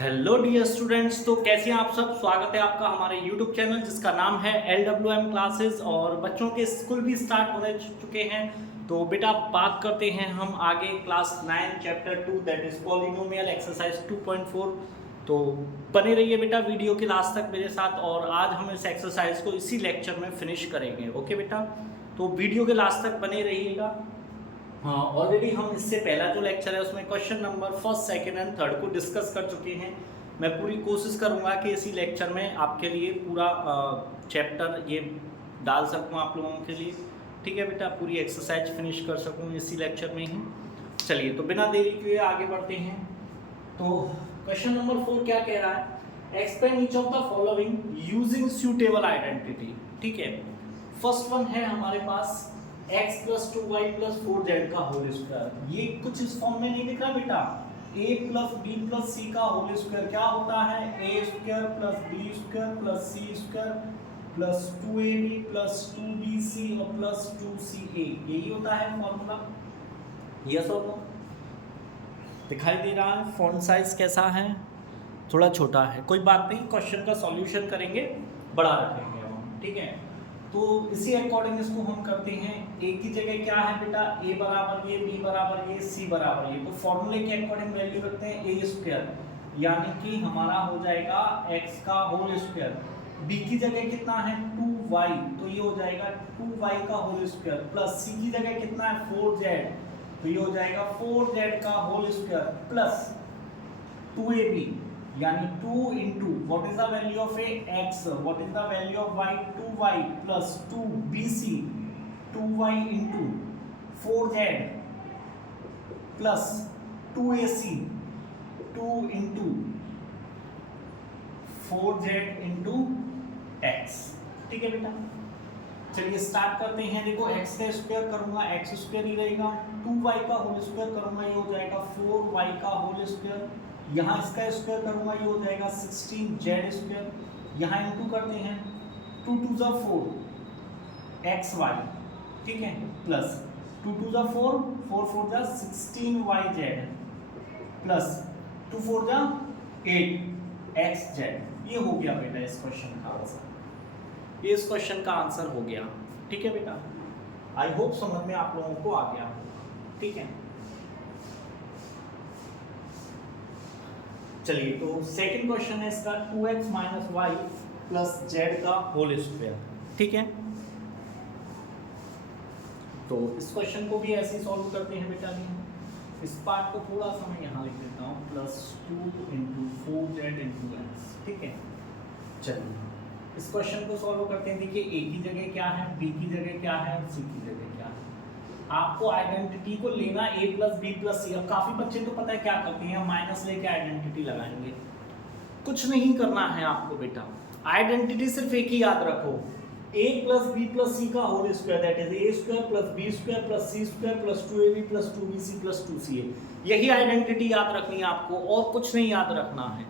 Hello dear students, तो कैसे हैं आप सब। स्वागत है आपका हमारे यूट्यूब चैनल जिसका नाम है LWM क्लासेस। और बच्चों के स्कूल भी स्टार्ट होने चुके हैं। तो बेटा बात करते हैं हम आगे class 9 chapter 2 that is polynomial exercise 2.4। तो बने रहिए बेटा वीडियो के लास्ट तक मेरे साथ, और आज हम इस एक्सरसाइज को इसी लेक्चर में फिनिश करेंगे। ओके बेटा, तो वीडियो के लास्ट तक बने रहिएगा। हाँ, ऑलरेडी हम इससे पहला जो लेक्चर है उसमें question number first, second and third को डिस्कस कर चुके हैं। मैं पूरी कोशिश करूंगा कि इसी लेक्चर में आपके लिए पूरा चैप्टर ये डाल सकूं आप लोगों के लिए। ठीक है बेटा, पूरी एक्सरसाइज फिनिश कर सकूं इसी लेक्चर में ही। चलिए, तो बिना देरी किए आगे बढ़ते हैं। तो क्वेश्चन नंबर 4 क्या कह रहा है, explain each of the following using suitable identity. ठीक है, फर्स्ट वन है हमारे पास x + 2y + 4z का होल स्क्वायर। ये कुछ इस फॉर्म में नहीं दिख रहा बेटा, a + b + c का होल स्क्वायर क्या होता है, a² + b² + c² + 2ab + 2bc और +2ca। यही होता है फॉर्मूला। यस और नो? दिखाई दे रहा है फॉन्ट साइज कैसा है, थोड़ा छोटा है, कोई बात नहीं, क्वेश्चन का सॉल्यूशन करेंगे, बड़ा रखेंगे हम। ठीक है, तो इसी अकॉर्डिंग इसको हम करते हैं। a की जगह क्या है बेटा, a बराबर ये, b बराबर ये, c बराबर ये। तो फॉर्मूले के अकॉर्डिंग वैल्यू रखते हैं a², यानी कि हमारा हो जाएगा x का होल स्क्वायर। b की जगह कितना है 2y, तो ये हो जाएगा 2y का होल स्क्वायर, प्लस c की जगह कितना है 4z, तो ये हो जाएगा 4z का होल स्क्वायर, प्लस 2ab यानी 2 into what is the value of a x, what is the value of y 2y plus 2bc 2y into 4z plus 2ac 2 into 4z into x। ठीक है बेटा, चलिए start करते हैं। देखो x का square करूंगा x² ही रहेगा, 2y का होल स्क्वायर करूंगा ये हो जाएगा 4y का होल स्क्वायर, यहाँ इसका स्क्वायर करूंगा ये हो जाएगा 16z², यहाँ इनटू करते हैं 2 2 जा 4 xy, ठीक है, प्लस 2 2 जा 4 4 4 जा 16yz प्लस 2 4 जा 8xz। ये हो गया बेटा इस क्वेश्चन का आंसर, ये इस क्वेश्चन का आंसर हो गया। ठीक है बेटा, आई होप समझ में आप लोगों को आ गया। ठीक है, चलिए, तो सेकंड क्वेश्चन है इसका 2x - y + z का होल स्क्वायर। ठीक है, तो इस क्वेश्चन को भी ऐसे ही सॉल्व करते हैं बेटा। इस पार्ट को थोड़ा सा मैं यहाँ लिख देता हूँ, +2 × 4z × x। ठीक है, चलिए इस क्वेश्चन को सॉल्व करते हैं। देखिए a की जगह क्या है, b की जगह क्या है, c की जगह क्या है। आपको आइडेंटिटी को लेना a + b + c। अब काफी बच्चे तो पता है क्या करते हैं, माइनस लेके आइडेंटिटी लगाएंगे। कुछ नहीं करना है आपको बेटा, आइडेंटिटी सिर्फ एक ही याद रखो, a + b + c का whole square that is a² + b² + c² + 2ab + 2bc + 2ca। यही आइडेंटिटी याद रखनी है आपको, और कुछ नहीं याद रखना है।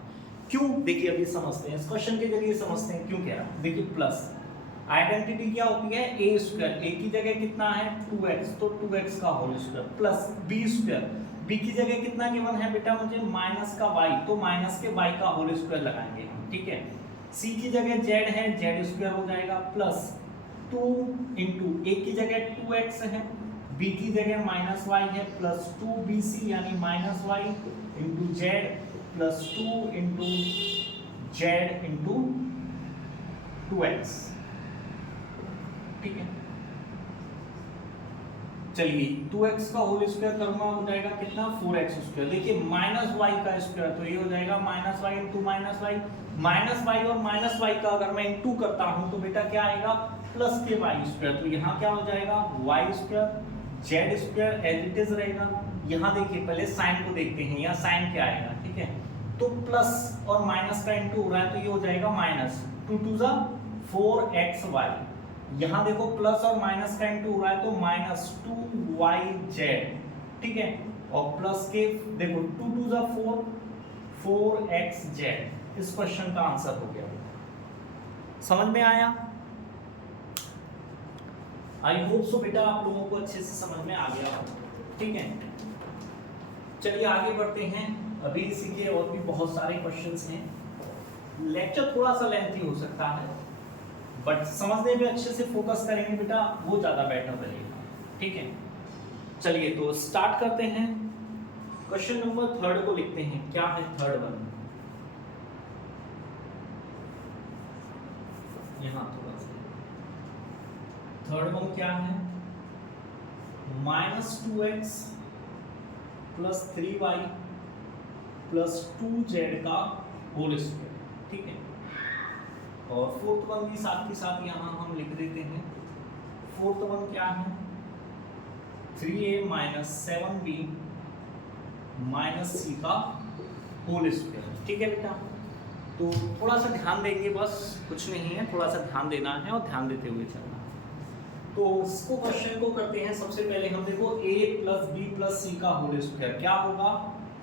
क्यों, देखिए अभी समझते हैं, इस क्वेश्चन के जरिए समझते हैं क्यों कह रहा हूं। देखिए प्लस आइडेंटिटी क्या होती है, a², a की जगह कितना है 2x, तो 2x का whole square, plus b², b की जगह कितना गिवन है बेटा मुझे माइनस का y, तो माइनस के y का होल स्क्वायर लगाएंगे हम। ठीक है, c की जगह z है, z² हो जाएगा, प्लस 2 इंटू a की जगह 2x है, b की जगह -y है, प्लस 2bc यानी -y into z plus 2 into z into 2x। ठीक है, चलिए 2x का होल स्क्वायर करूंगा हो जाएगा कितना 4x²। देखिए -y का स्क्वायर, तो ये हो जाएगा -y इंटू -y, -y और -y का अगर मैं इंटू करता हूं तो बेटा क्या आएगा प्लस के y²। तो यहाँ क्या हो जाएगा y², z² as it is रहेगा। यहाँ देखिए पहले साइन को देखते हैं, यहाँ साइन क्या आएगा। ठीक है, तो प्लस और माइनस का इंटू हो रहा है, तो ये हो जाएगा -2 2 जा 4xy। यहाँ देखो प्लस और माइनस का इंटू हो रहा है, तो -2yz। ठीक है, और प्लस के देखो 2 2 जा 4 4xz। इस क्वेश्चन का आंसर हो गया। समझ में आया? आई होप सो बेटा आप लोगों को अच्छे से समझ में आ गया। ठीक है, चलिए आगे बढ़ते हैं। अभी इसी के और भी बहुत सारे क्वेश्चंस हैं। लेक्चर थोड़ा सा लेंथी हो सकता है, बट समझने में अच्छे से फोकस करेंगे बेटा, वो ज़्यादा बेटर रहेगा। ठीक है, चलिए तो स्टार्ट करते हैं। क्वेश्चन नंबर 3 को लिखते हैं। क्या है थर्ड वन? यहाँ थोड़ा सा थर्ड वन क्या है? -2x + 3y + 2z का होल स्क्वायर। ठीक है, और फोर्थ वन भी साथ के साथ यहाँ हम लिख देते हैं। फोर्थ वन क्या है? 3a - 7b - c का होल स्क्वायर। ठीक है बेटा, तो थोड़ा सा ध्यान देंगे, बस कुछ नहीं है, थोड़ा सा ध्यान देना है और ध्यान देते हुए चलना है। तो इसको क्वेश्चन को करते हैं। सबसे पहले हम देखो a + b + c का होल स्क्वायर क्या होगा?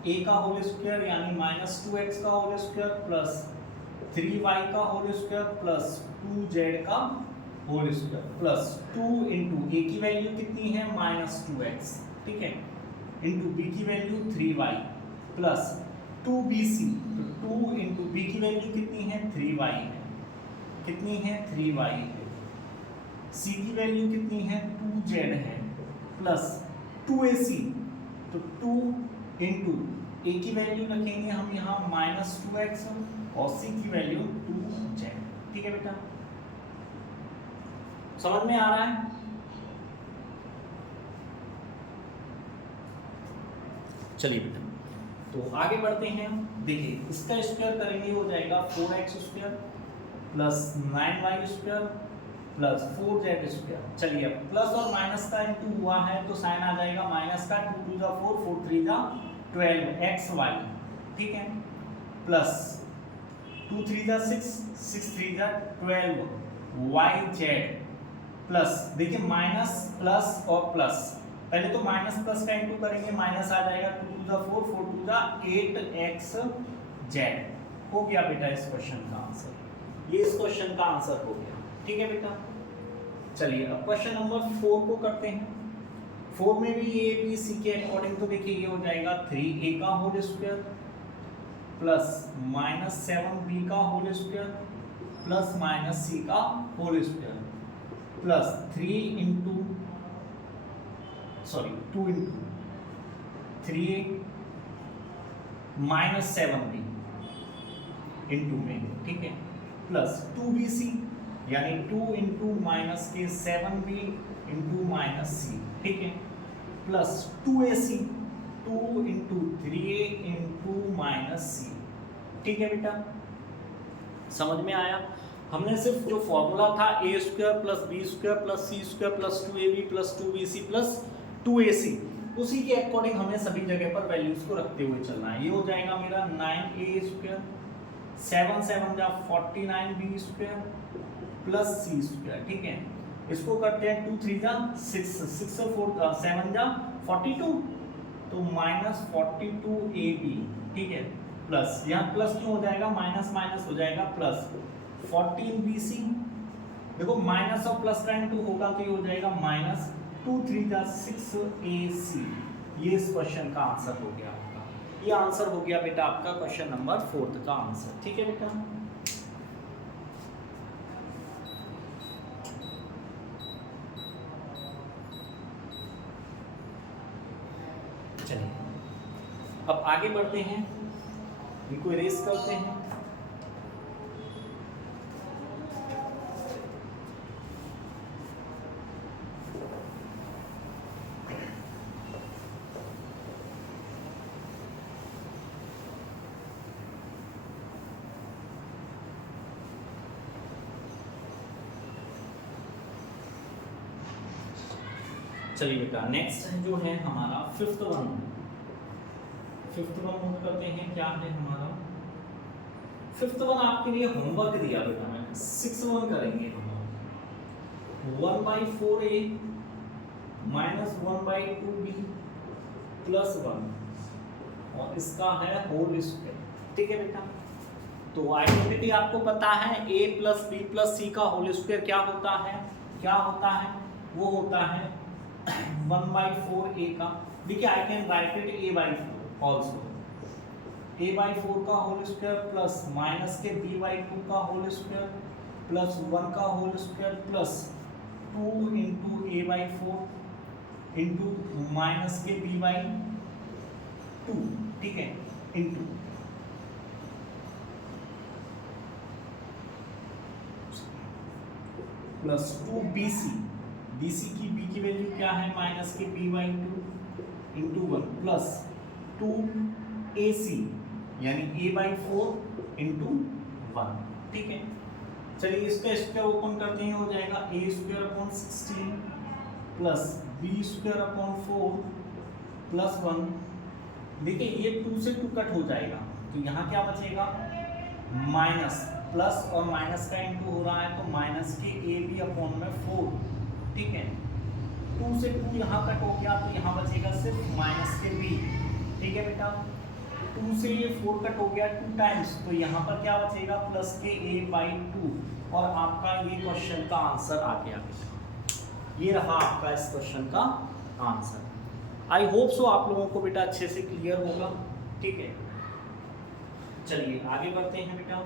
a का होल स्क्वायर यानी -2x का होल स्क्वायर प्लस 3y का होल स्क्वायर प्लस 2z का whole square plus 2 into a की वैल्यू कितनी है? -2x। ठीक है, इंटू b की वैल्यू 3y प्लस 2bc। तो 2 इंटू b की वैल्यू कितनी है? 3y है। कितनी है? 3y है। c की वैल्यू कितनी है? 2z है प्लस 2ac। तो 2 इंटू a की वैल्यू रखेंगे हम यहाँ -2x और c की वैल्यू 2z। ठीक है बेटा, समझ में आ रहा है? चलिए बेटा, तो आगे बढ़ते हैं। देखिए इसका स्क्वायर करेंगे, हो जाएगा 4x² plus 9y² plus 4z²। चलिए अब प्लस और माइनस का इंटू हुआ है तो साइन आ जाएगा माइनस का। 2 × 4, 4 × 3 = 12xy। ठीक है, प्लस 2 × 3 = 6, 6 × 3 = 12yz प्लस, देखिए माइनस प्लस और प्लस, पहले तो माइनस प्लस का इंटू करेंगे, माइनस आ जाएगा। 2 × 4, 4 × 2 = 8xz। हो गया बेटा इस क्वेश्चन का आंसर। ये इस क्वेश्चन का आंसर हो गया। ठीक है बेटा, चलिए अब क्वेश्चन नंबर 4 को करते हैं। 4 में भी a b c के अकॉर्डिंग तो देखिए ये हो जाएगा 3a का होल स्क्वायर प्लस -7b का होल स्क्वायर प्लस -c का whole square plus 2 into 3a -7b into में। ठीक है, प्लस 2bc यानी 2 इंटू माइनस के 7b इंटू -c। ठीक है, plus 2ac 2 into 3a into -c। ठीक है बेटा, समझ में आया? हमने सिर्फ जो फॉर्मूला था a² + b² + c² + 2ab + 2bc + 2ac, उसी के अकॉर्डिंग हमें सभी जगह पर वैल्यूज को रखते हुए चलना है। ये हो जाएगा मेरा 9a², 7 × 7 = 49b² प्लस c²। ठीक है, इसको करते हैं 2 × 3 = 6, 6 × 4 = 7 = 42, तो -42ab। ठीक है, प्लस यहाँ प्लस क्यों हो जाएगा? माइनस माइनस हो जाएगा प्लस 14bc। देखो माइनस और प्लस का इंटू होगा तो ये हो जाएगा -2 × 3 = 6ac। ये इस क्वेश्चन का आंसर हो गया आपका। ये आंसर हो गया बेटा आपका क्वेश्चन नंबर 4 का आंसर। ठीक है बेटा, चलिए अब आगे बढ़ते हैं, इनको इरेज करते हैं। चलिए बेटा, नेक्स्ट जो है हमारा 5th one. 5th one note करते हैं। क्या है हमारा 5th वन? आपके लिए होमवर्क दिया बेटा मैंने। 6 वन करेंगे हम। 1/4a -1/2b + 1 और इसका है होल स्क्वायर। ठीक है बेटा, तो आइडेंटिटी आपको पता है, a + b + c का होल स्क्वायर क्या होता है? क्या होता है? वो होता है 1/4a का। देखिए आई can write it a/4 also. a/4 का होल स्क्वायर प्लस माइनस के b/2 का होल स्क्वायर प्लस 1 का whole square plus 2 into a/4 into minus के b/2, ठीक है, इंटू प्लस 2bc, bc की b की वैल्यू क्या है माइनस के b/2 इंटू 1 प्लस 2ac यानी a/4 इंटू 1, ठीक है। चलिए इसका स्क्वायर ओपन करते हैं, हो जाएगा a² / 16 प्लस b² / 4 प्लस 1। देखिए ये 2 से 2 कट हो जाएगा तो यहाँ क्या बचेगा माइनस, प्लस और माइनस का इंटू हो रहा है तो माइनस के ab/4, ठीक है। 2 से 2 यहाँ कट हो गया तो यहाँ बचेगा सिर्फ माइनस के b, ठीक है बेटा। 2 से ये 4 कट हो गया 2 टाइम्स तो यहाँ पर क्या बचेगा प्लस के a/2, और आपका ये क्वेश्चन का आंसर आ गया बेटा। ये रहा आपका इस क्वेश्चन का आंसर। आई होप सो आप लोगों को बेटा अच्छे से क्लियर होगा, ठीक है। चलिए आगे बढ़ते हैं बेटा।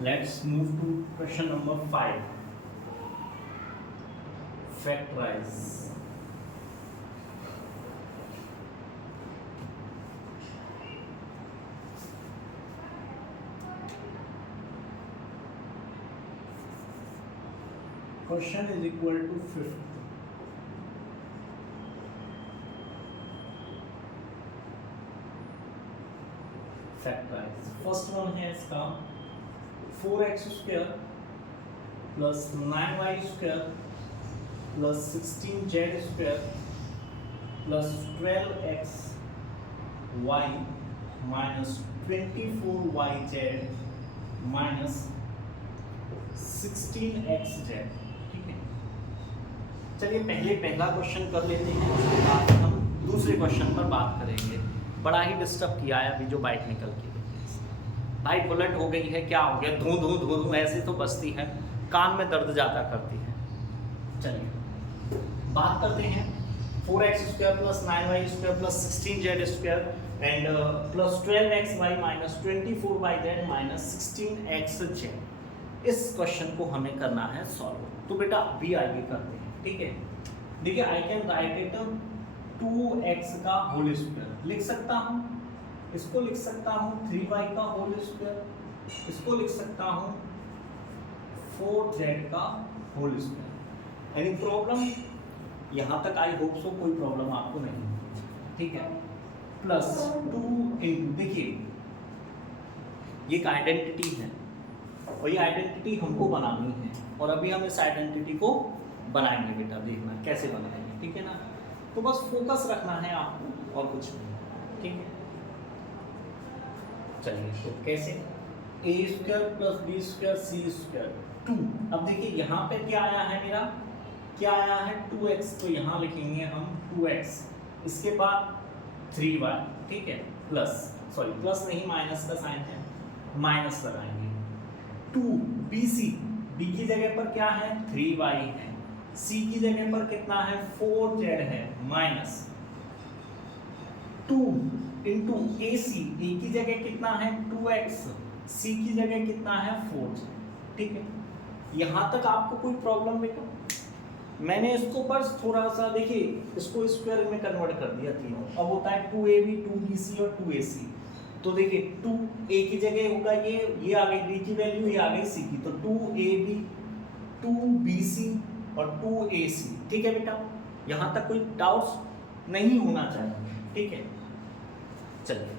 Let's move to question number 5. Factorize. Question is equal to 50. Factorize. First one है इसका 4x² plus 9y² plus 16z² plus 12xy minus 24yz minus 16xz, ठीक है। चलिए पहले पहला क्वेश्चन कर लेते हैं, उसके बाद हम दूसरे क्वेश्चन पर बात करेंगे। बड़ा ही डिस्टर्ब किया है अभी जो बाइक निकल के भाई, बुलेट हो गई है, क्या हो गया, धू धू धू धू ऐसे तो बजती है, कान में दर्द ज़्यादा करती है। चलिए बात करते हैं 4x² plus 9y² plus 16z² and plus 12xy minus 24yz minus 16xz। इस क्वेश्चन को हमें करना है सॉल्व। तो बेटा अभी आगे करते हैं, ठीक है। देखिए आई कैन राइट इट 2x का होल स्क्वायर लिख सकता हूँ, इसको लिख सकता हूँ 3y का होल स्क्वायर, इसको लिख सकता हूँ 4z का होल स्क्वायर। Any problem? यहाँ तक आई होप सो कोई प्रॉब्लम आपको नहीं, ठीक है। प्लस 2 इंटू, देखिए ये एक आइडेंटिटी है और ये आइडेंटिटी हमको बनानी है और अभी हम इस आइडेंटिटी को बनाएंगे बेटा, देखना कैसे बनाएंगे, ठीक है ना। तो बस फोकस रखना है आपको और कुछ नहीं, ठीक है। चलिए तो कैसे, a² प्लस b² c², 2। अब देखिए यहाँ पे क्या आया है मेरा, क्या आया है 2x, तो यहाँ लिखेंगे हम 2x, इसके बाद 3y, ठीक है, प्लस सॉरी प्लस नहीं माइनस का साइन है, माइनस लगाएंगे 2bc, b की जगह पर क्या है 3y है, c की जगह पर कितना है 4z है, माइनस 2 इंटू AC, A की जगह कितना है 2x, C की जगह कितना है 4, ठीक है। यहाँ तक आपको कोई प्रॉब्लम बेटा? मैंने इसको बस थोड़ा सा देखिए इसको स्क्वायर में कन्वर्ट कर दिया तीनों। अब होता है 2AB 2BC और 2AC। तो देखिए 2A की जगह होगा ये आ गई B की वैल्यू, ये आ गई C की, तो 2AB 2BC और 2AC, ठीक है बेटा। यहाँ तक कोई डाउट्स नहीं होना चाहिए, ठीक है। चलिए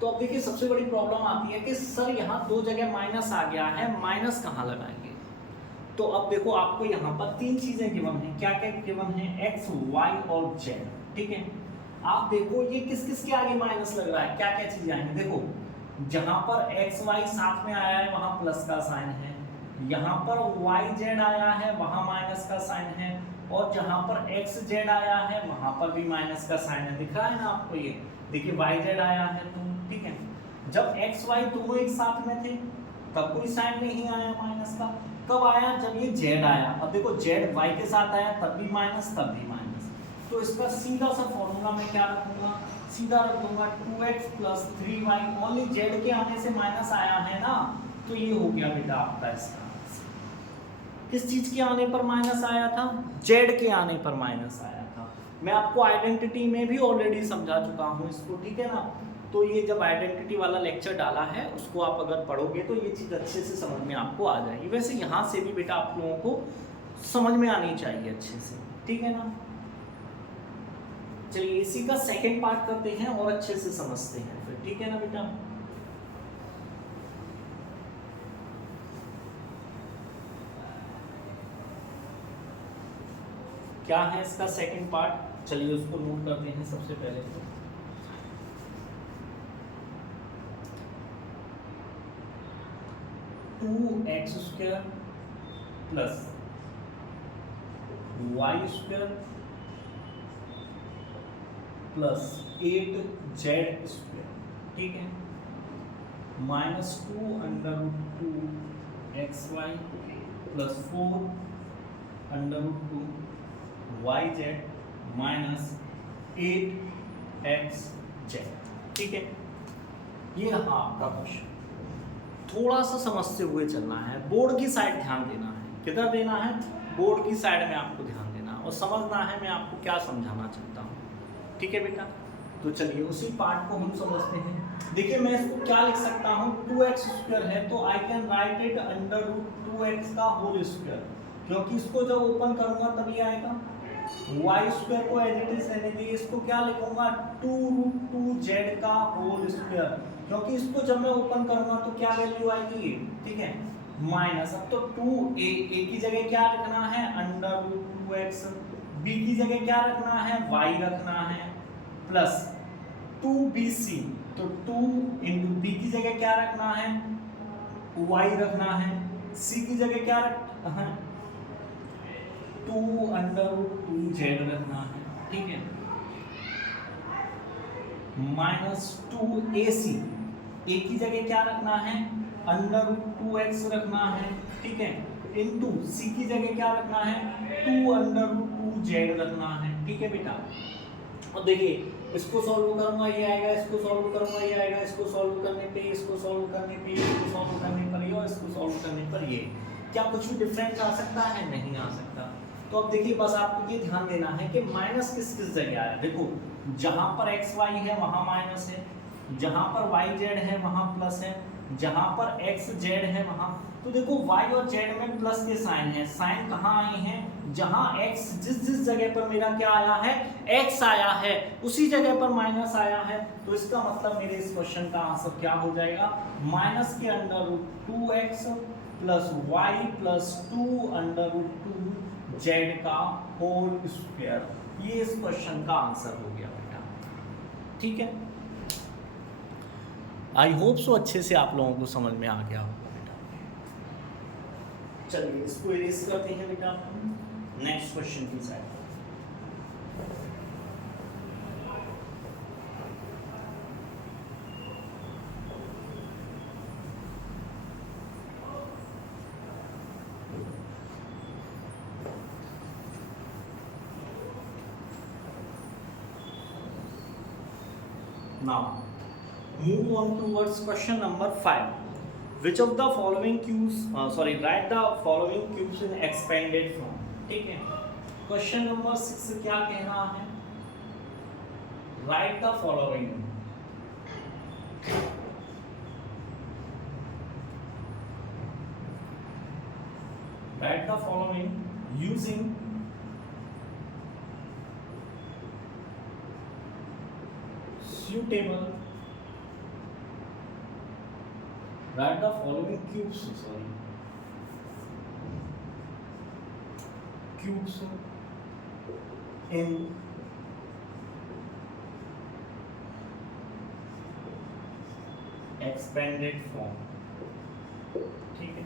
तो अब देखिए सबसे बड़ी प्रॉब्लम आती है कि सर यहाँ दो जगह माइनस आ गया है, माइनस कहाँ लगाएंगे। तो अब देखो आपको यहाँ पर तीन चीजें गिवन है, क्या क्या गिवन है, x, y और z, ठीक है। आप देखो ये किस किस के आगे माइनस लग रहा है, क्या क्या चीजें आएंगी। देखो जहां पर x y साथ में आया है वहां प्लस का साइन है, यहाँ पर y z आया है वहां माइनस का साइन है, और जहां पर x z आया है वहां पर भी माइनस का साइन है। दिख रहा है ना आपको, ये देखिए y z आया है तो ठीक है। जब x y दोनों एक साथ में थे तब कोई साइन नहीं आया माइनस का। कब आया? जब ये z आया। अब देखो z y के साथ आया तब भी माइनस, तब भी माइनस। तो इसका सीधा सा फॉर्मूला मैं क्या रखूंगा? सीधा रख दूंगा 2x + 3y। ओनली z के आने से माइनस आया है ना, तो ये हो गया बेटा आपका इसका। किस चीज के आने पर माइनस आया था? z के आने पर माइनस आया था। मैं आपको आइडेंटिटी में भी ऑलरेडी समझा चुका हूँ इसको, ठीक है ना। तो ये जब आइडेंटिटी वाला लेक्चर डाला है उसको आप अगर पढ़ोगे तो ये चीज़ अच्छे से समझ में आपको आ जाएगी। वैसे यहाँ से भी बेटा आप लोगों को समझ में आनी चाहिए अच्छे से, ठीक है ना। चलिए इसी का सेकंड पार्ट करते हैं और अच्छे से समझते हैं फिर, ठीक है ना बेटा। क्या है इसका सेकंड पार्ट? चलिए उसको नोट करते हैं सबसे पहले तो। Two x square plus y square plus 8z square, ठीक है, -2 √2 xy plus 4 √2 yz minus 8xz, ठीक है। ये हाँ आपका क्वेश्चन। थोड़ा सा समझते हुए चलना है, बोर्ड की साइड ध्यान देना है। किधर देना है? बोर्ड की साइड में आपको ध्यान देना है और समझना है मैं आपको क्या समझाना चाहता हूँ, ठीक है बेटा। तो चलिए उसी पार्ट को हम समझते हैं। देखिए मैं इसको क्या लिख सकता हूँ, 2x स्क्वायर है तो आई कैन राइट इट √2x का होल स्क्वायर, क्योंकि इसको जब ओपन करूंगा तभी आएगा। y स्क्वायर को एज इट इज रहने दीजिए, इसको क्या लिखूंगा 2√2z का होल स्क्वायर, क्योंकि इसको जब मैं ओपन करूंगा तो क्या वैल्यू आएगी, ठीक है, माइनस। अब तो 2a की जगह क्या रखना है √2x, b की जगह क्या रखना है y रखना है, प्लस 2bc, तो 2 × b की जगह क्या रखना है y रखना है, c की जगह क्या रखना है 2 √2z रखना है, ठीक है, -2ac, a की जगह क्या रखना है √2x रखना है, ठीक है, इनटू c की जगह क्या रखना है 2 √2z रखना है, ठीक है बेटा। और देखिए इसको सॉल्व करूंगा ये आएगा, इसको सॉल्व करूंगा ये आएगा, इसको सॉल्व करने पे, इसको सॉल्व करने पे, इसको सॉल्व करने पर ये और इसको सॉल्व करने पर ये। क्या कुछ भी डिफरेंस आ सकता है? नहीं आ सकता। तो अब देखिए बस आपको ये ध्यान देना है कि माइनस किस किस जगह आया। देखो जहां पर एक्स वाई है वहां माइनस है, जहां पर वाई जेड है वहां प्लस है, जहां पर एक्स जेड है वहां। तो देखो वाई और जेड में प्लस के साइन है। साइन कहाँ आए हैं? जहां एक्स जिस जगह पर मेरा क्या आया है एक्स आया है उसी जगह पर माइनस आया है। तो इसका मतलब मेरे इस क्वेश्चन का आंसर क्या हो जाएगा, माइनस के √2x plus Y plus 2 √2z का होल स्क्वायर। ये इस क्वेश्चन का आंसर हो गया बेटा, ठीक है। आई होप सो अच्छे से आप लोगों को समझ में आ गया होगा बेटा। चलिए इसको इरेज करते हैं बेटा, नेक्स्ट क्वेश्चन की side. Now move on towards question number 5. Which of the following cubes write the following cubes in expanded form, ठीक है। क्वेश्चन नंबर 6 क्या कह रहा है, right the following, right the following using suitable, write the following cubes in expanded form, ठीक है।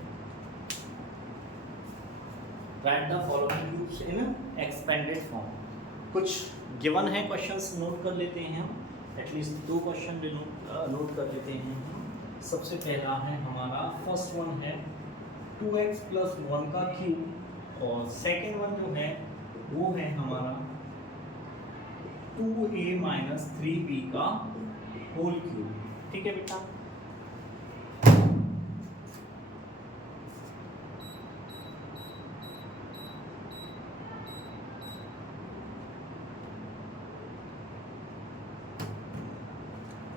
write the following cubes in expanded form। कुछ given है क्वेश्चंस, नोट कर लेते हैं हम, एटलीस्ट 2 क्वेश्चन नोट कर लेते हैं हम। सबसे पहला है हमारा फर्स्ट वन है 2x प्लस 1 का क्यूब और सेकेंड वन जो है वो है हमारा 2a माइनस 3b का होल क्यूब। ठीक है बेटा,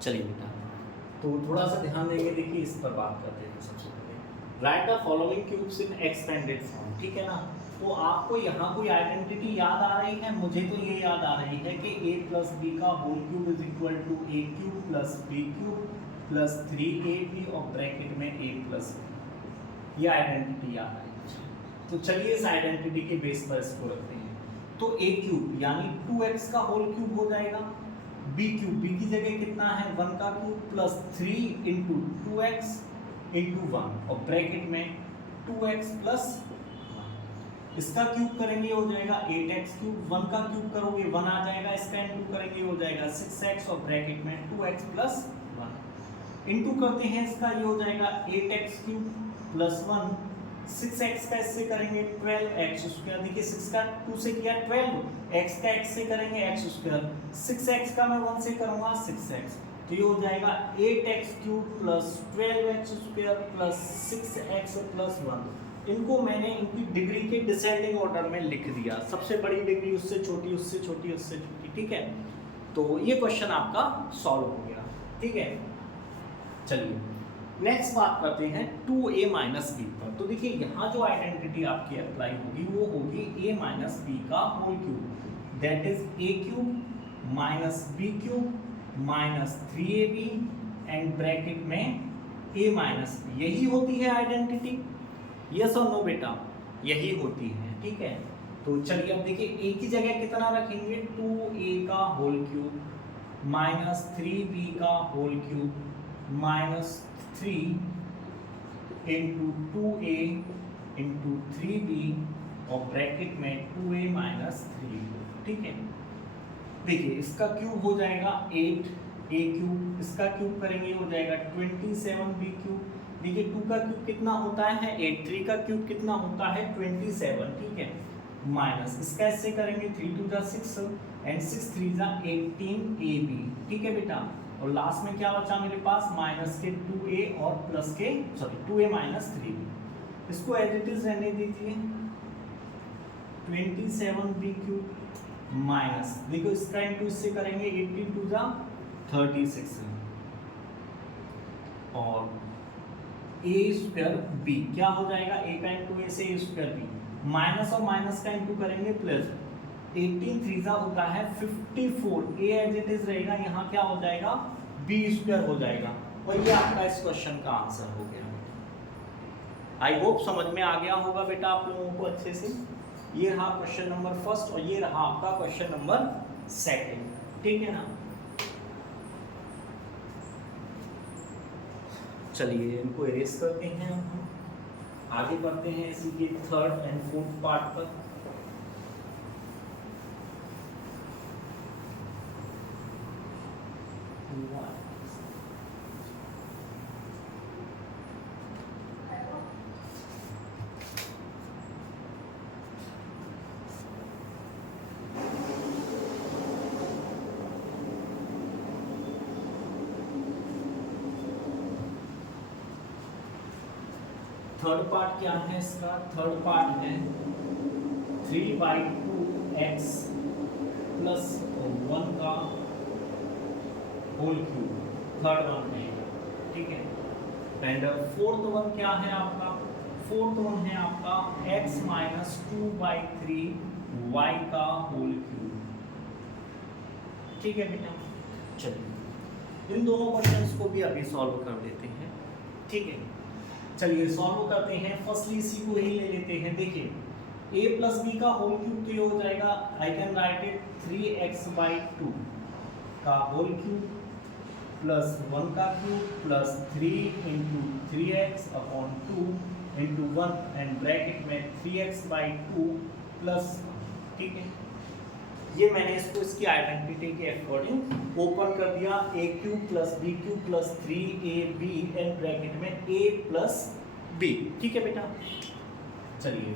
चलिए बेटा तो थोड़ा सा ध्यान देंगे। देखिए इस पर बात करते हैं। सबसे पहले right the following cubes in expanded form. ठीक है ना, तो आपको यहाँ कोई आइडेंटिटी याद आ रही है? मुझे तो ये याद आ रही है कि a प्लस बी का whole cube is equal to a cube plus b cube plus 3ab और ब्रैकेट में a प्लस b। ये आइडेंटिटी याद आई। तो चलिए इस आइडेंटिटी के बेस पर इसको रखते हैं। तो a क्यूब यानी 2x का होल क्यूब हो जाएगा, b क्यूब b की जगह कितना है 1 का cube plus 3 into 2x into 1 और ब्रैकेट में 2x प्लस 1। इसका क्यूब करेंगे हो जाएगा 8x क्यूब, 1 का क्यूब करोगे 1 आ जाएगा, इसका इंटू करेंगे हो जाएगा 6x और ब्रैकेट में 2x प्लस 1 इंटू करते हैं इसका ये हो जाएगा 8x क्यूब प्लस 1, 6x का इससे करेंगे 12x स्क्वायर। देखिए 6 का 2 से किया 12, x का x से करेंगे x स्क्वायर, 6x का मैं 1 से करूंगा 6x, तो ये हो जाएगा 8x cube plus 12x square plus 6x plus 1। इनको मैंने इनकी डिग्री के डिसेंडिंग ऑर्डर में लिख दिया, सबसे बड़ी डिग्री उससे छोटी उससे छोटी उससे छोटी। ठीक है, तो ये क्वेश्चन आपका सॉल्व हो गया। ठीक है, चलिए नेक्स्ट बात करते हैं 2a माइनस बी पर। तो देखिए यहाँ जो आइडेंटिटी आपकी अप्लाई होगी वो होगी a माइनस बी का whole cube, that is a cube minus b cube minus 3ab and bracket में a माइनस b। यही होती है आइडेंटिटी, यस और नो बेटा, यही होती है। ठीक है, तो चलिए अब देखिए a की जगह कितना रखेंगे 2a का होल क्यूब माइनस 3b का whole cube minus 3 into 2a into 3b और ब्रैकेट में 2a माइनस 3। ठीक है, देखिए इसका क्यूब हो जाएगा 8a क्यूब, इसका क्यूब करेंगे हो जाएगा 27b क्यूब। देखिए 2 का क्यूब कितना होता है 8, 3 का क्यूब कितना होता है 27। ठीक है, माइनस इसका इससे करेंगे 3 2 6 एंड 6 3 18ab। ठीक है बेटा, और लास्ट में क्या बचा मेरे पास माइनस के 2a और प्लस के 2a माइनस 3b। इसको एज इट इज रहने दीजिए 27b क्यूब माइनस, देखो इसका इंटू इससे करेंगे 18 2 36 और a स्क्वायर b क्या हो जाएगा a का इंटू a से a स्क्वायर b माइनस और माइनस का इंटू करेंगे प्लस 18 3 होता है 54, a एज इट इज रहेगा, यहाँ क्या हो जाएगा b स्क्वायर हो जाएगा। और ये आपका इस क्वेश्चन का आंसर हो गया। आई होप समझ में आ गया होगा बेटा आप लोगों को अच्छे से। ये रहा क्वेश्चन नंबर फर्स्ट और ये रहा आपका क्वेश्चन नंबर सेकंड। ठीक है ना, चलिए इनको इरेज करते हैं, हम आगे बढ़ते हैं इसी के थर्ड एंड फोर्थ पार्ट पर। थर्ड पार्ट क्या है इसका? थर्ड पार्ट है 3/2x प्लस 1 का होल क्यूब, थर्ड वन है। ठीक है, एंड फोर्थ वन क्या है आपका? फोर्थ वन है आपका x माइनस 2/3 y का होल क्यूब। ठीक है बेटा, चलिए इन दोनों क्वेश्चंस को भी अभी सॉल्व कर देते हैं। ठीक है, चलिए सॉल्व करते हैं। फर्स्टली इसी को ही ले लेते हैं। देखिए a प्लस बी का होल क्यूब तो ये हो जाएगा, आई कैन राइट इट 3x/2 का होल क्यूब प्लस 1 का cube plus 3 into 3x upon 2 into 1 and bracket में 3x/2 प्लस। ठीक है, ये मैंने इसको इसकी आइडेंटिटी के अकॉर्डिंग ओपन कर दिया, a cube plus b cube plus 3ab and bracket में a प्लस बी। ठीक है बेटा, चलिए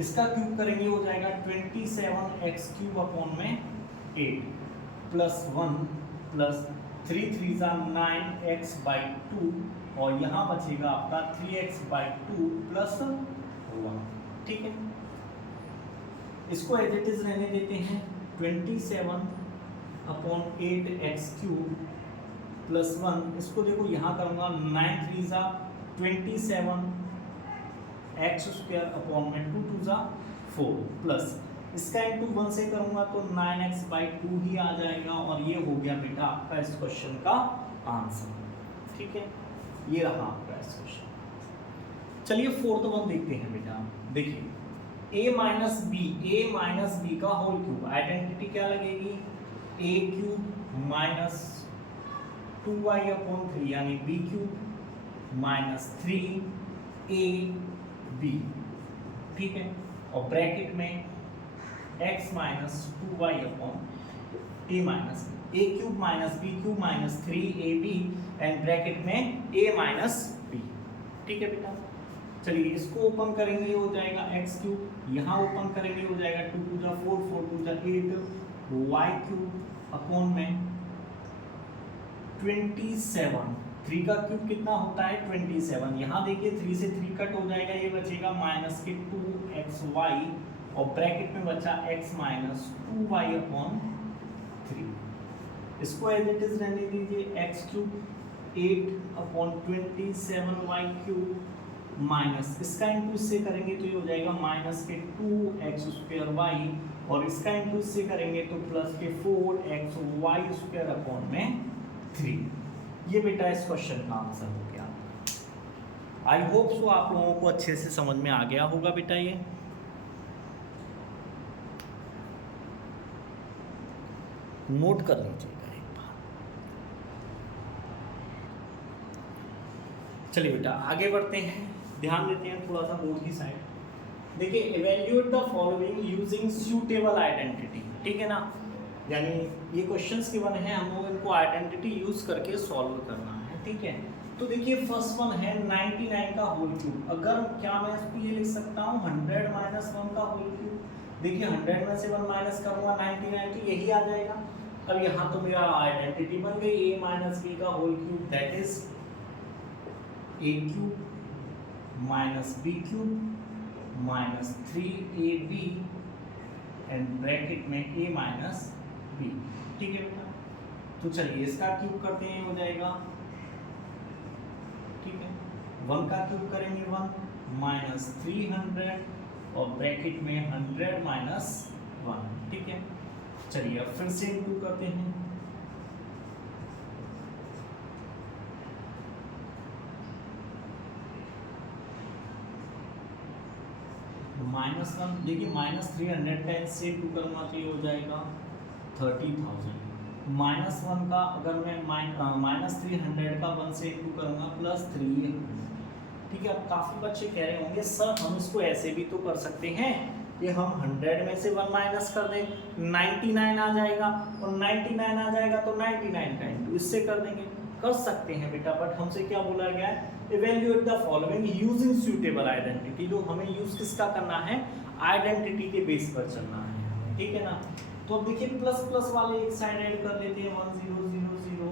इसका क्यूब करेंगे, हो जाएगा 27x³ अपॉन में 8 प्लस 1 प्लस 3 3 9x/2 और यहाँ बचेगा आपका 3x/2 प्लस 1। ठीक है, इसको एज इट इज रहने देते हैं। 27 अपॉन 8x³ प्लस 1, इसको देखो यहाँ करूँगा 9 3 27 x² अपॉन में 2 2 4 प्लस इसका इंटू 1 से करूँगा तो 9x/2 ही आ जाएगा और ये हो गया बेटा आपका इस क्वेश्चन का आंसर। ठीक है, ये रहा आपका इस क्वेश्चन। चलिए फोर्थ वन देखते हैं बेटा। देखिए a माइनस बी का होल क्यूब, आइडेंटिटी क्या लगेगी, a³ माइनस 2y अपॉन 3 यानी b³ माइनस 3ab। ठीक है, और ब्रैकेट में x minus 2y upon a minus a³ minus b³ minus 3ab and bracket में a माइनस b। ठीक है बेटा, चलिए इसको ओपन करेंगे, हो जाएगा x³, यहाँ ओपन करेंगे हो जाएगा 2 2 4 4 2 8 y³ अपॉन में 27। 3 का क्यूब कितना होता है 27, यहाँ देखिए 3 से 3 कट हो जाएगा, ये बचेगा माइनस के 2xy और ब्रैकेट में बचा x माइनस 2y अपॉन 3। इसको एज इट इज रहने दीजिए, x³ 8 अपॉन 27y³ माइनस इसका इंटू इससे करेंगे तो ये हो जाएगा माइनस के 2x² और इसका इंटू इससे करेंगे तो प्लस के 4xy² अपॉन में 3। ये बेटा इस क्वेश्चन का आंसर हो गया। आई होप सो आप लोगों को अच्छे से समझ में आ गया होगा बेटा। ये नोट कर लीजिएगा एक बार। चलिए बेटा आगे बढ़ते हैं, ध्यान देते हैं थोड़ा सा बोर्ड की साइड। देखिए evaluate the following using suitable identity. ठीक है ना, यानी ये क्वेश्चंस गिवन है, हम लोग इनको आइडेंटिटी यूज करके सॉल्व करना है। ठीक है, तो देखिए फर्स्ट वन है 99 का होल क्यूब। अगर क्या मैं इसको ये लिख सकता हूँ 100 माइनस 1 का होल क्यूब। देखिए 100 में से 1 माइनस करूँगा 99 तो यही आ जाएगा। अब यहाँ तो मेरा आइडेंटिटी बन गई a माइनस b का whole cube, that is a³ minus b³ minus 3ab and bracket में a माइनस b। ठीक है बेटा, तो चलिए इसका क्यूब करते हैं, हो जाएगा ठीक है 1 का क्यूब करेंगे 1 माइनस 300 और ब्रैकेट में 100 माइनस 1। ठीक है, चलिए अब फिर से इंटू करते हैं। -1, देखिए -300 का इससे इंटू करूँगा तो ये हो जाएगा 30,000। -1 का अगर मैं -300 का 1 से इंटू करूँगा +300। ठीक है, अब काफ़ी बच्चे कह रहे होंगे सर हम इसको ऐसे भी तो कर सकते हैं कि हम 100 में से 1 माइनस कर दें, 99 आ जाएगा और 99 आ जाएगा तो 99 का इंटू इससे कर देंगे। कर सकते हैं बेटा, बट हमसे क्या बोला गया है, evaluate the following using suitable identity. जो हमें यूज किसका करना है, आइडेंटिटी के बेस पर चलना है। ठीक है ना, तो अब देखिए प्लस प्लस वाले एक साइड ऐड कर लेते हैं 1 0 0 0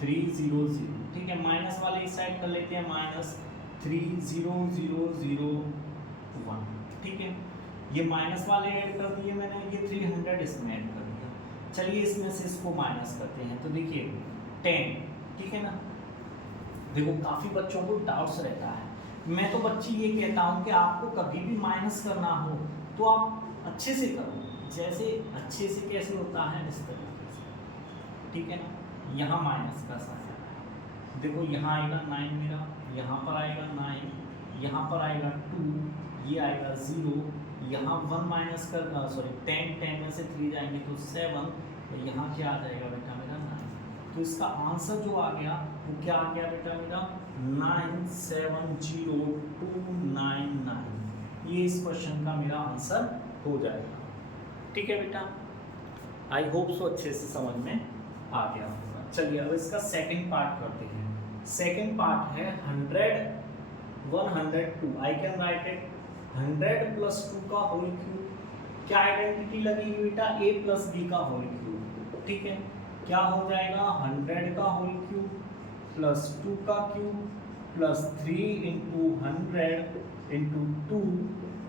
3 0 0। ठीक है, माइनस वाले एक साइड कर लेते हैं -3 0 0 0 1। ठीक है, ये माइनस वाले ऐड कर दिए मैंने, ये 300 इसमें ऐड कर दिया। चलिए इसमें से इसको माइनस करते हैं तो देखिए 10। ठीक है ना, देखो काफ़ी बच्चों को डाउट्स रहता है। मैं तो बच्ची ये कहता हूँ कि आपको कभी भी माइनस करना हो तो आप अच्छे से करो। जैसे अच्छे से कैसे होता है, इस तरीके से। ठीक है ना, यहाँ माइनस का साइन, देखो यहाँ आएगा 9 मेरा, यहाँ पर आएगा 9, यहाँ पर आएगा 2, ये आएगा 0, यहाँ 1 माइनस कर 10 में से 3 जाएंगे तो 7, तो यहाँ क्या आ जाएगा बेटा मेरा 9। तो इसका आंसर जो आ गया वो क्या आ गया बेटा मेरा 970299। ये इस क्वेश्चन का मेरा आंसर हो जाएगा। ठीक है बेटा, आई होप सो अच्छे से समझ में आ गया होगा। चलिए अब इसका सेकंड पार्ट करते हैं। सेकंड पार्ट है 100 102, आई कैन राइट इट 100 प्लस 2 का होल क्यूब। क्या आइडेंटिटी लगेगी बेटा, a प्लस बी का होल क्यूब, ठीक है। क्या हो जाएगा 100 का होल क्यूब प्लस 2 का क्यूब प्लस 3 इंटू 100 इंटू 2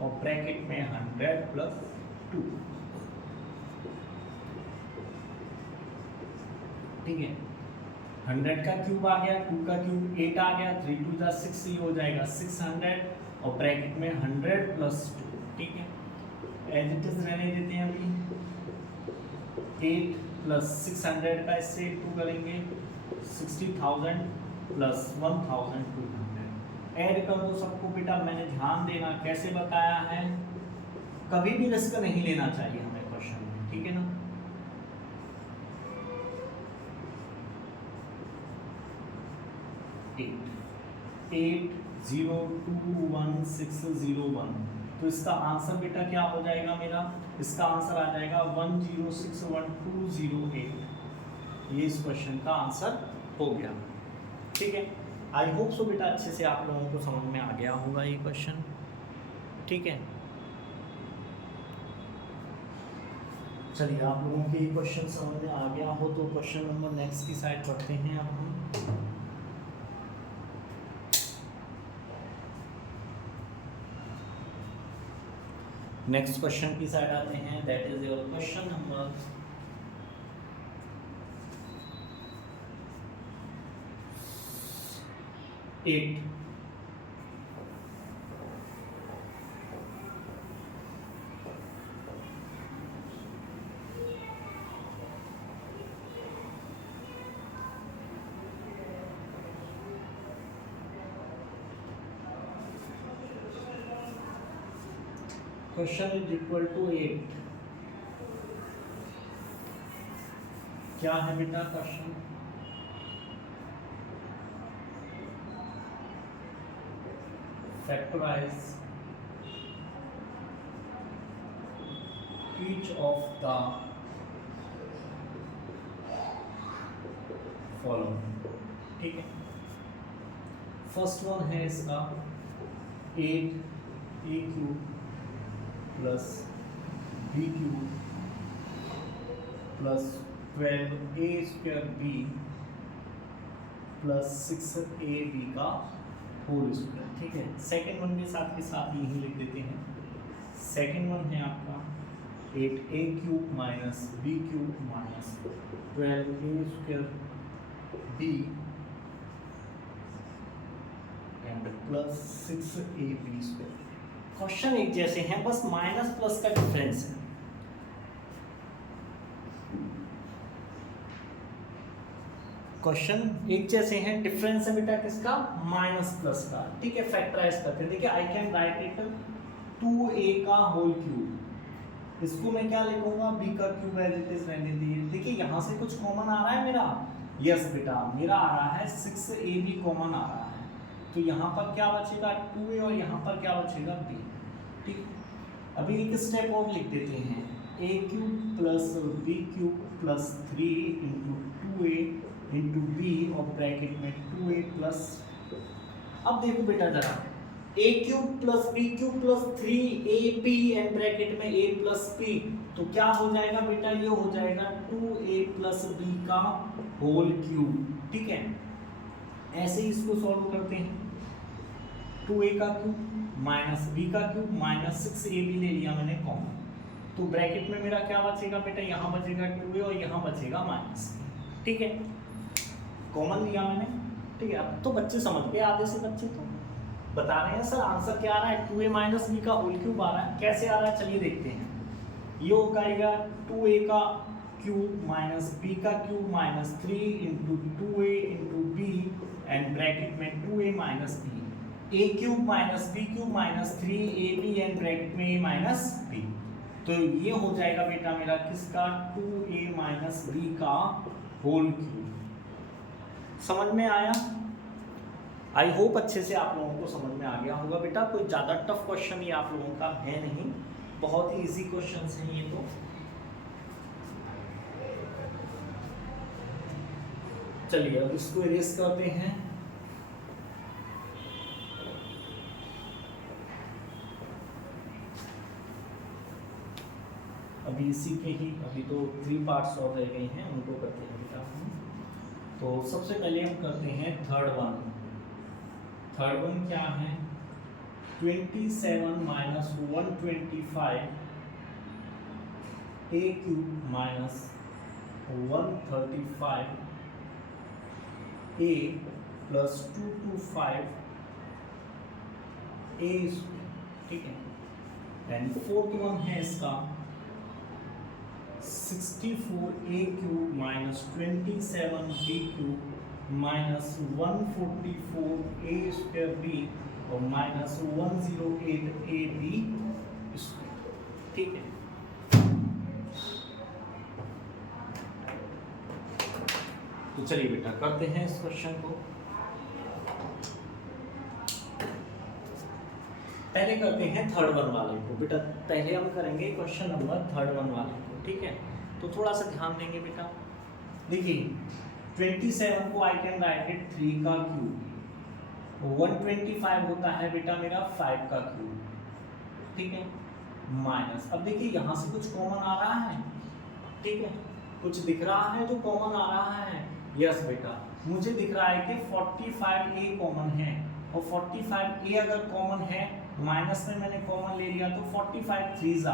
और ब्रैकेट में 100 प्लस 2, ठीक है। 100 का क्यूब आ गया, 2 का क्यूब 8 आ गया, 3 2 जा 6, ये हो जाएगा 600 और ब्रैकेट में 100 प्लस 2, ठीक है। एज इट इज रहने देते हैं अभी। 8 प्लस 600 का इससे 2 करेंगे 60,000 प्लस 1,200। ऐड कर दो सबको बेटा। मैंने ध्यान देना कैसे बताया है, कभी भी रिस्क नहीं लेना चाहिए हमें क्वेश्चन में, ठीक है ना। एट 8021601, तो इसका आंसर बेटा क्या हो जाएगा मेरा, इसका आंसर आ जाएगा 10612008। ये इस क्वेश्चन का आंसर हो गया, ठीक है। आई होप सो बेटा अच्छे से आप लोगों को समझ में आ गया होगा ये क्वेश्चन, ठीक है। चलिए आप लोगों के ये क्वेश्चन समझ में आ गया हो तो क्वेश्चन नंबर नेक्स्ट की साइड पढ़ते हैं अब हम। नेक्स्ट क्वेश्चन की साइड आते हैं, that is your question number 8। Question is equal to 8। क्या है बेटा question, factorise each of the following, ठीक है। फर्स्ट वन है इसका 8a³ plus b³ plus 12a² plus 6ab का होल स्क्वायर, ठीक है। सेकेंड वन के साथ यही लिख देते हैं। सेकेंड वन है आपका 8a³ minus b³ minus 12a² and plus 6ab²। Question एक जैसे हैं, बस माइनस प्लस का डिफरेंस है। क्वेश्चन एक जैसे हैं, डिफरेंस है बेटा किसका, माइनस प्लस का, ठीक है। फैक्टराइज करते हैं, देखिए आई कैन राइट इट 2a का होल क्यूब। इसको मैं क्या लिखूंगा, b का क्यूब एज इट इज रहने दीजिए। देखिए यहाँ से कुछ कॉमन आ रहा है मेरा, यस बेटा मेरा आ रहा है 6ab कॉमन आ रहा है, तो यहाँ पर क्या बचेगा 2a और यहाँ पर क्या बचेगा b, ठीक। अभी एक स्टेप और लिख देते हैं, a³ plus b³ plus 3 into 2a into B और ब्रैकेट में 2a प्लस। अब देखो बेटा जरा, a³ plus b³ plus 3ab and bracket में a प्लस b, तो क्या हो जाएगा बेटा, ये हो जाएगा 2a प्लस b का होल क्यूब, ठीक है। ऐसे ही इसको सॉल्व करते हैं, 2a का क्यूब माइनस b का क्यूब माइनस 6ab ले लिया मैंने कॉमन, तो ब्रैकेट में मेरा क्या बचेगा बेटा, यहाँ बचेगा 2a और यहाँ बचेगा माइनस, ठीक है। कॉमन लिया मैंने, ठीक है। अब तो बच्चे समझ गए, आधे से बच्चे तो बता रहे हैं सर आंसर क्या आ रहा है, 2a माइनस b का होल क्यूब आ रहा है। कैसे आ रहा है चलिए देखते हैं। ये हो जाएगा 2a का क्यूब माइनस b का cube minus 3 into 2a into b and bracket में 2a minus b, a³ minus b³ minus 3ab and bracket में a माइनस b, तो ये हो जाएगा बेटा मेरा किसका, 2a माइनस b का होल क्यूब। समझ में आया? आई होप अच्छे से आप लोगों को समझ में आ गया होगा बेटा। कोई ज़्यादा टफ क्वेश्चन ये आप लोगों का है नहीं, बहुत ही इजी क्वेश्चंस हैं ये तो। चलिए अब इसको इरेज करते हैं। अभी इसी के ही अभी तो 3 पार्ट्स और रह गए हैं, उनको करते हैं बेटा हम। तो सबसे पहले हम करते हैं थर्ड वन क्या है, 27 minus 125 a cube minus 135 a plus 225 a square, ठीक है। एंड फोर्थ वन है इसका 64 a cube minus 27 b cube minus 144 a square b और माइनस 108 a b स्क्वायर, ठीक है। तो चलिए बेटा करते हैं इस क्वेश्चन को। पहले करते हैं थर्ड वन वाले को बेटा, पहले हम करेंगे क्वेश्चन नंबर थर्ड वन वाले को, ठीक है। तो थोड़ा सा ध्यान देंगे बेटा। देखिए 27 को आई कैन राइट इट 3 का क्यूब, 125 होता है बेटा मेरा 5 का क्यूब, ठीक है। माइनस, अब देखिए यहाँ से कुछ कॉमन आ रहा है, ठीक है, कुछ दिख रहा है जो कॉमन आ रहा है। यस बेटा, मुझे दिख रहा है कि 45a कॉमन है, और 45a अगर कॉमन है, माइनस में मैंने कॉमन ले लिया तो 45 3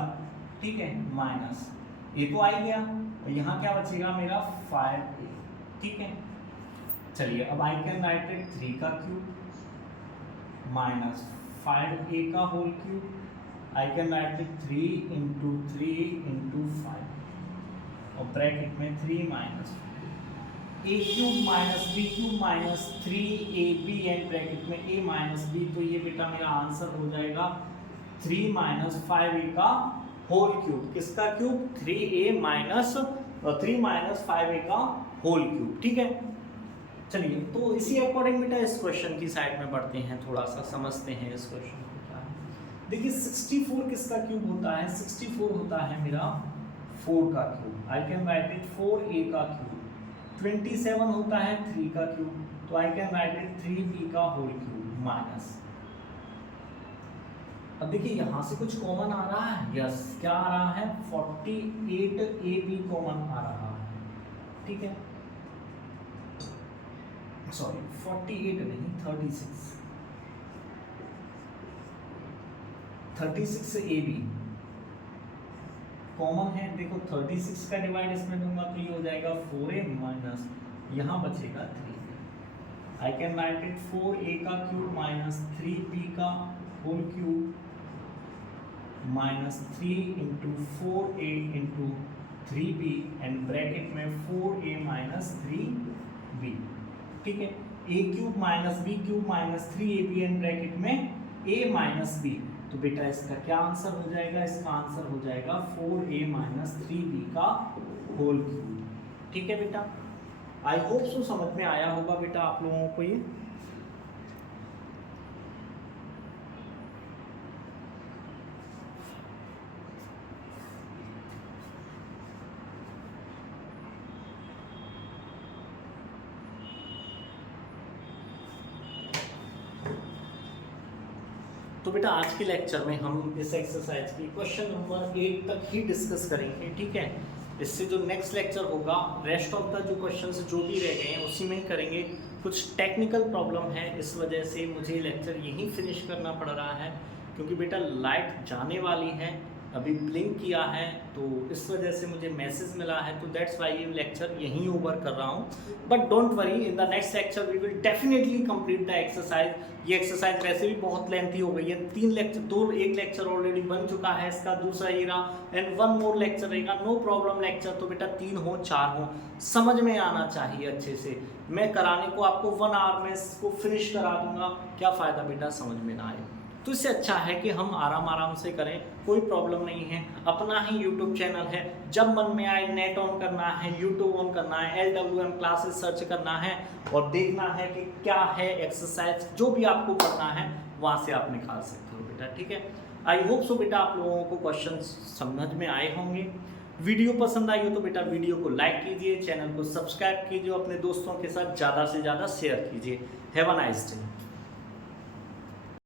ठीक है, माइनस a तो आ ही गया, और यहाँ क्या बचेगा मेरा 5a, ठीक है। चलिए अब आई कैन राइट इट 3 का क्यूब माइनस 5a का whole cube, I can write it 3 into 5 और ब्रैकेट में 3 minus a cube minus b cube minus 3ab and bracket में a माइनस b, तो ये बेटा मेरा आंसर हो जाएगा 3 माइनस 5a का होल क्यूब। किसका क्यूब? 3 माइनस 5a का होल क्यूब, ठीक है। चलिए तो इसी अकॉर्डिंग बेटा इस क्वेश्चन की साइड में बढ़ते हैं, थोड़ा सा समझते हैं इस क्वेश्चन को क्या है। देखिए 64 किसका क्यूब होता है? 64 होता है मेरा 4 का cube, I can write it 4a का क्यूब। 27 होता है 3 का क्यूब, तो आई कैन राइट इट 3b का होल क्यूब माइनस, अब देखिए यहाँ से कुछ कॉमन आ रहा है। यस, क्या आ रहा है? 48ab कॉमन आ रहा है, ठीक है। सॉरी 48 नहीं, 36 ab कॉमन है। देखो 36 का डिवाइड इसमें दूंगा तो ये हो जाएगा 4a माइनस, यहाँ बचेगा 3। आई कैन राइट इट 4a का क्यूब माइनस 3b का whole cube minus 3 into 4a into 3b and bracket में 4a माइनस 3b, ठीक है। a cube minus b cube minus 3ab and bracket में a माइनस b, तो बेटा इसका क्या आंसर हो जाएगा? इसका आंसर हो जाएगा 4a माइनस 3b का होल क्यूब, ठीक है बेटा। आई होप सो समझ में आया होगा बेटा आप लोगों को ये। तो बेटा आज के लेक्चर में हम इस एक्सरसाइज की क्वेश्चन नंबर 8 तक ही डिस्कस करेंगे, ठीक है। इससे जो नेक्स्ट लेक्चर होगा, रेस्ट ऑफ द जो क्वेश्चन जो भी रह गए हैं उसी में करेंगे। कुछ टेक्निकल प्रॉब्लम है, इस वजह से मुझे लेक्चर यहीं फिनिश करना पड़ रहा है, क्योंकि बेटा लाइट जाने वाली है, अभी ब्लिंक किया है, तो इस वजह से मुझे मैसेज मिला है, तो दैट्स वाई ये लेक्चर यहीं ओवर कर रहा हूँ। But don't worry, in the next lecture we will definitely complete the exercise. ये एक्सरसाइज वैसे भी बहुत लेंथी हो गई है, 3 लेक्चर, एक लेक्चर ऑलरेडी बन चुका है, इसका दूसरा ही रहा एंड 1 मोर लेक्चर रहेगा। नो प्रॉब्लम, लेक्चर तो बेटा 3 हो 4 हो, समझ में आना चाहिए अच्छे से। मैं कराने को आपको 1 आवर में इसको फिनिश करा दूंगा, क्या फ़ायदा बेटा समझ में ना आए। तो इससे अच्छा है कि हम आराम से करें, कोई प्रॉब्लम नहीं है। अपना ही यूट्यूब चैनल है, जब मन में आए नेट ऑन करना है, यूट्यूब ऑन करना है, LWM क्लासेस सर्च करना है और देखना है कि क्या है एक्सरसाइज, जो भी आपको करना है वहाँ से आप निकाल सकते हो बेटा, ठीक है। आई होप सो बेटा आप लोगों को क्वेश्चन समझ में आए होंगे। वीडियो पसंद आई हो तो बेटा वीडियो को लाइक कीजिए, चैनल को सब्सक्राइब कीजिए, अपने दोस्तों के साथ ज़्यादा से ज़्यादा शेयर कीजिए। Have a nice day.